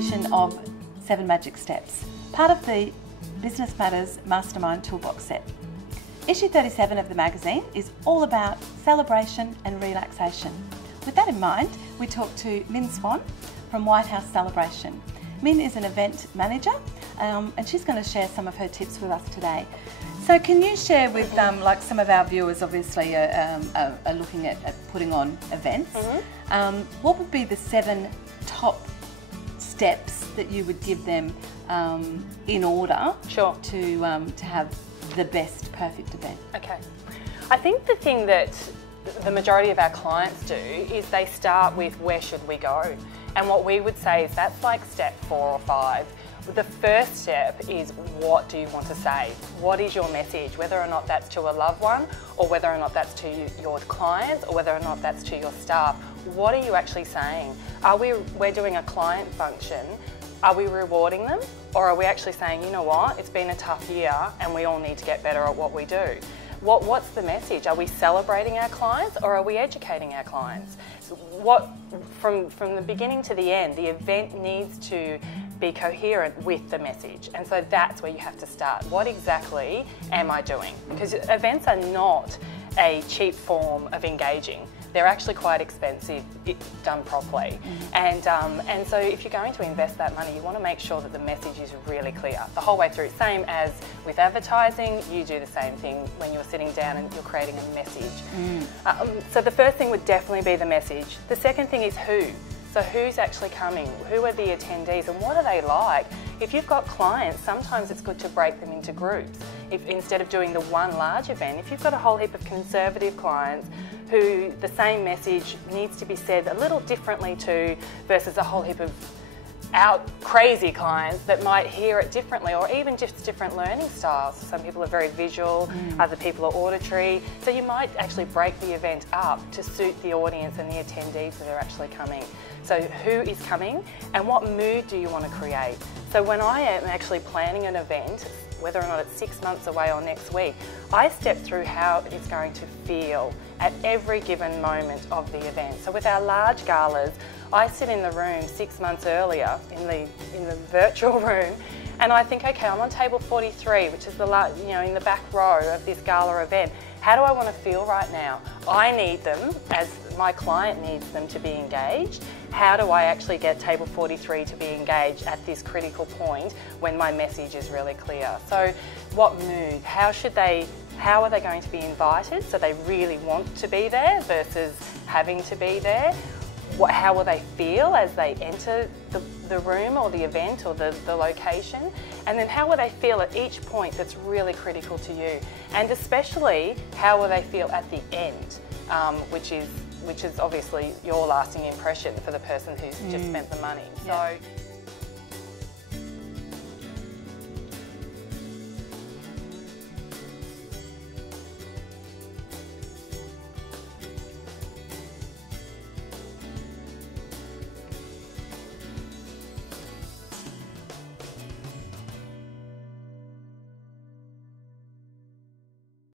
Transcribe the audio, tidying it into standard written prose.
edition of 7 Magic Steps, part of the Business Matters Mastermind Toolbox set. Issue 37 of the magazine is all about celebration and relaxation. With that in mind, we talked to Min Swan from White House Celebration. Min is an event manager and she's going to share some of her tips with us today. So can you share with like some of our viewers obviously are looking at putting on events, what would be the 7 top steps that you would give them in order to have the best perfect event? Okay. I think the thing that the majority of our clients do is they start with where should we go? And what we would say is that's like step 4 or 5. The first step is what do you want to say? What is your message? Whether or not that's to a loved one or whether or not that's to your clients or whether or not that's to your staff. What are you actually saying? We're doing a client function. Are we rewarding them or are we actually saying, you know what, it's been a tough year and we all need to get better at what we do? What's the message? Are we celebrating our clients or are we educating our clients? From the beginning to the end, the event needs to be coherent with the message. And so that's where you have to start. What exactly am I doing? Because events are not a cheap form of engaging. They're actually quite expensive if done properly. And so if you're going to invest that money, you want to make sure that the message is really clear the whole way through. Same as with advertising, you do the same thing when you're sitting down and you're creating a message. So the first thing would definitely be the message. The second thing is who. So who's actually coming? Who are the attendees and what are they like? If you've got clients, sometimes it's good to break them into groups. Instead of doing the one large event, if you've got a whole heap of conservative clients who the same message needs to be said a little differently to versus a whole heap of crazy clients that might hear it differently or even just different learning styles. Some people are very visual, other people are auditory. So you might actually break the event up to suit the audience and the attendees that are actually coming. So who is coming and what mood do you want to create? So when I am actually planning an event, whether or not it's 6 months away or next week, I step through how it's going to feel at every given moment of the event. So with our large galas, I sit in the room 6 months earlier in the virtual room, and I think, okay, I'm on table 43, which is in the back row of this gala event. How do I want to feel right now? I need them, as my client needs them, to be engaged. How do I actually get table 43 to be engaged at this critical point when my message is really clear? So what mood? How are they going to be invited so they really want to be there versus having to be there? How will they feel as they enter the room or the event or the location? And then how will they feel at each point that's really critical to you? And especially, how will they feel at the end, which is obviously your lasting impression for the person who's just spent the money. So.